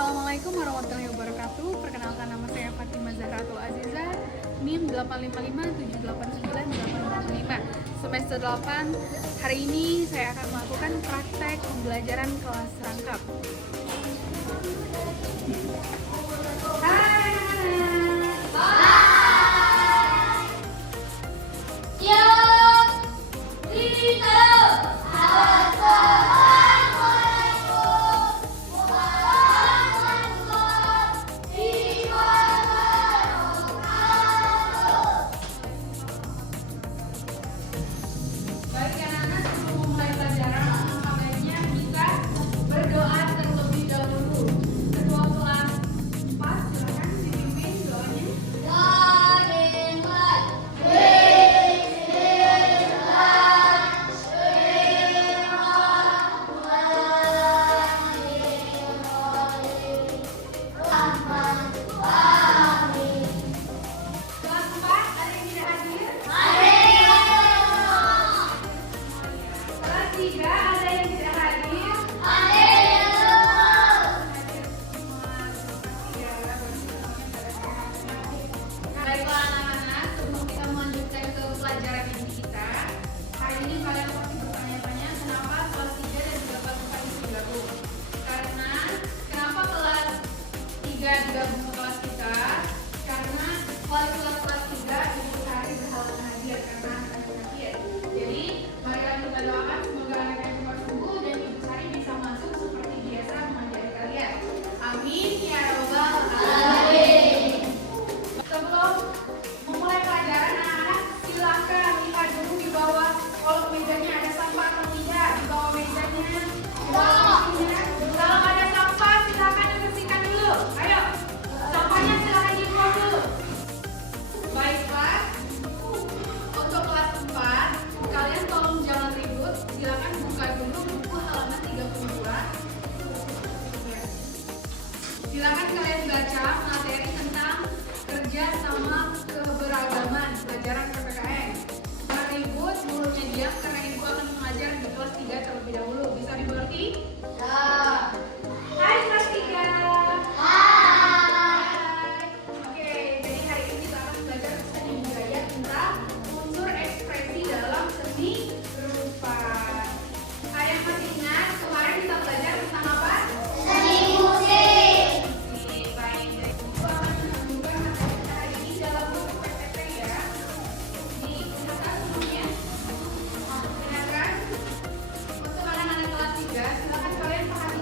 Assalamualaikum warahmatullahi wabarakatuh. Perkenalkan, nama saya Fatimah Zahratul Aziza, NIM 855789855. Semester 8. Hari ini saya akan melakukan praktek pembelajaran kelas rangkap. Digabung ke kelas kita karena wali kelas 3 Ibu Sari berhalangan hadir karena akan sakit. Jadi marilah kita doakan semoga anaknya cepat sembuh dan Ibu Sari bisa masuk seperti biasa mengajari kalian. Amin ya robbal alamin. Sebelum memulai pelajaran, anak-anak silakan lihat dulu di bawah kolom mejanya ada sampah atau tidak. Di bawah mejanya, di bawah meja. Kalau ada sampah silakan dibersihkan dulu. Ayo. Sampahnya silahkan dibuang dulu. Baiklah, untuk kelas 4 kalian tolong jangan ribut. Silakan buka dulu buku halaman 32. Silakan kalian baca materi tentang kerja sama keberagaman pelajaran PPKN. Jangan ribut, mulutnya diam karena ibu akan mengajar di kelas 3 terlebih dahulu. Bisa dimengerti? Ya. Hai kelas 3. Silakan kalian perhatikan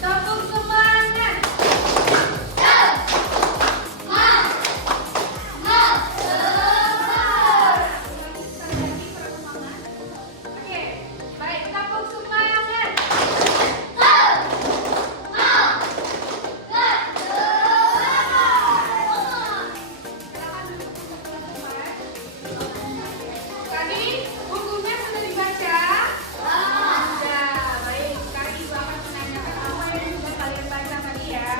Tepuk semangat. Oke, baik, tepuk semangat. Silakan duduk untuk kelas. Tadi bukunya sudah dibaca? Sudah. Baik, sekarang Ibu akan menanyakan apa yang sudah kalian baca tadi ya.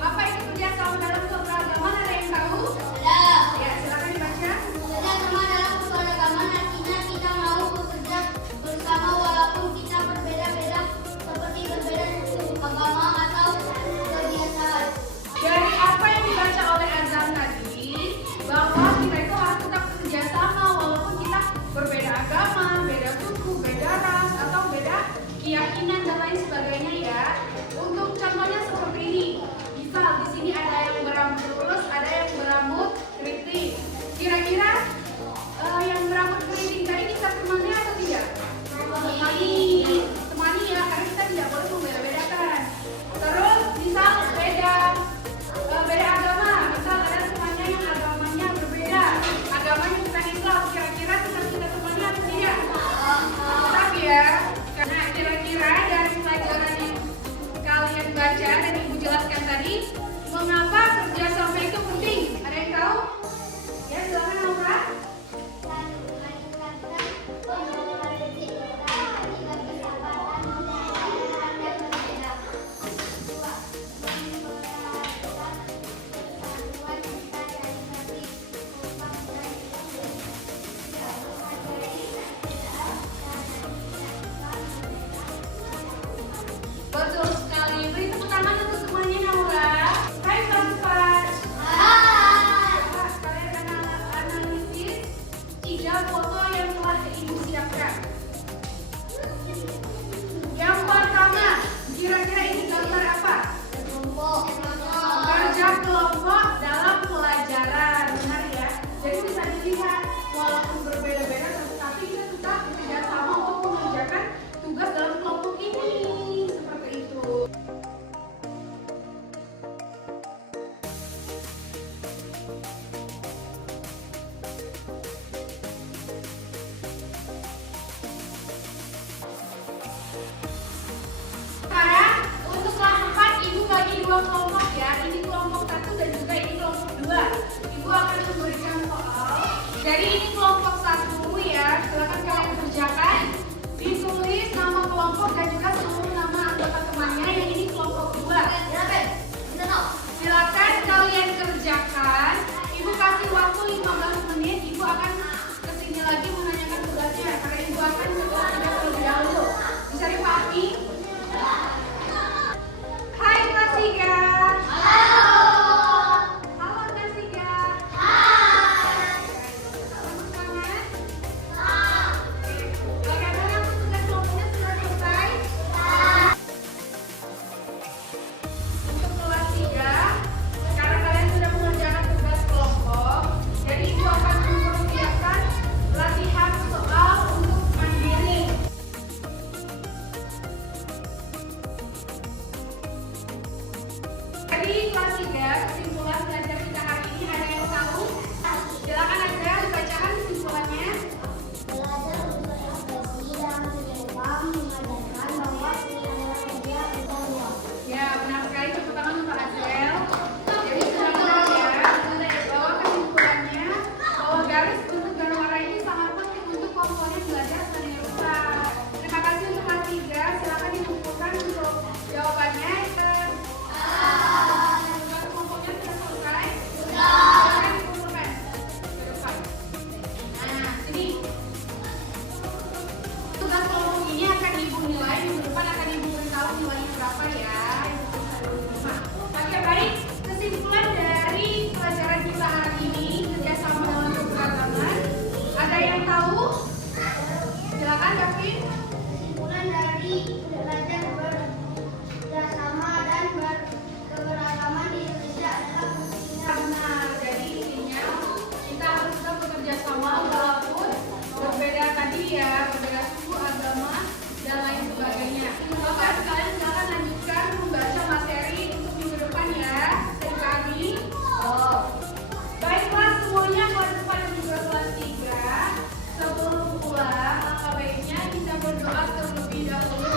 Apa itu kerjasama dalam keberagaman? Ada yang tahu? Ya, silakan dibaca. Kerjasama dalam keberagaman artinya kita mau bekerja bersama walaupun kita berbeda-beda seperti berbeda suku agama atau kebiasaan. Dari apa yang dibaca oleh Azam tadi, bahwa kita itu harus tetap bekerja sama walaupun kita berbeda agama, beda suku, beda ras, atau beda keyakinan dan lain sebagainya ya. Untuk contohnya seperti ini. Misal di sini ada yang berambut lurus, ada yang berambut keriting. Kira-kira yang berambut keriting tadi kita temani atau tidak? Temani ya, karena kita tidak boleh membeda-bedakan. Terus misal beda agama, misal ada temannya yang agamanya berbeda, agamanya bukan Islam, kira-kira tetap kita temani atau tidak? Tetap ya. Karena kira-kira dari pelajaran yang kalian baca dan Ibu jelaskan tadi, mengapa kerjasama itu penting? Ada yang tahu? Ya, silakan Laura. Betul sekali. Beri tepuk tangan untuk semuanya Laura. Hai Pak. Kalian akan analisis 3 foto yang telah Ibu siapkan. Yang pertama, kira-kira ini gambar apa? Kerja kelompok dalam pelajaran, benar ya? Jadi bisa dilihat walaupun berbeda-beda, tetapi kita tetap bekerja sama untuk mengerjakan tugas dalam kelompok ini. Seperti itu. Sekarang untuk kelas 4 Ibu bagi 2 kelompok ya. Ini kelompok 1 dan juga ini kelompok 2. Ibu akan memberikan soal. Jadi ini kelompok 1 ya. Silakan kalian kerjakan. Ditulis nama kelompok dan juga seluruh nama anggota temannya. Yang ini kelompok 2. Silakan kalian kerjakan. Ibu kasih waktu 15 menit. Ibu akan kesini lagi menanyakan tugasnya. Karena Ibu akan menjawab terlebih dahulu. Bisa dipahami? Hai kelas 3. Halo kelas 3. Semangat. Bagaimana tugas kelompoknya sudah selesai? Untuk kelas 3, sekarang kalian sudah mengerjakan tugas kelompok. Jadi Ibu akan mempersiapkan latihan soal untuk mandiri. Jadi kelas 3, kesimpulan belajar kita hari ini ada yang tahu? Silakan Azra dibacakan kesimpulannya. Belajar untuk ekspresi dalam kehidupan mengajarkan bahwa ini adalah media utama. Ya, benar sekali. Tepuk tangan untuk Azel. Jadi sudah benar ya. Bahwa kesimpulannya bahwa garis bentuk dan warna ini sangat penting untuk komponen belajar seni rupa. Terima kasih untuk kelas 3. Silakan dikumpulkan untuk jawabannya. Tugas kelompoknya sudah selesai? Silakan dikumpulkan ke depan. Nah, sini. Tugas kelompok ini akan Ibu nilai, minggu depan akan Ibu beritahu nilainya berapa ya. Oke baik, kesimpulan dari pelajaran kita hari ini kerjasama dalam keberagaman. Ada yang tahu? Silakan Kevin. Kesimpulan dari belajar bersama dan berkeberagaman di Indonesia adalah pentingnya. Benar, jadi intinya kita harus tetap bekerja sama walaupun berbeda tadi ya, berbeda suku, agama, berdoa terlebih dahulu.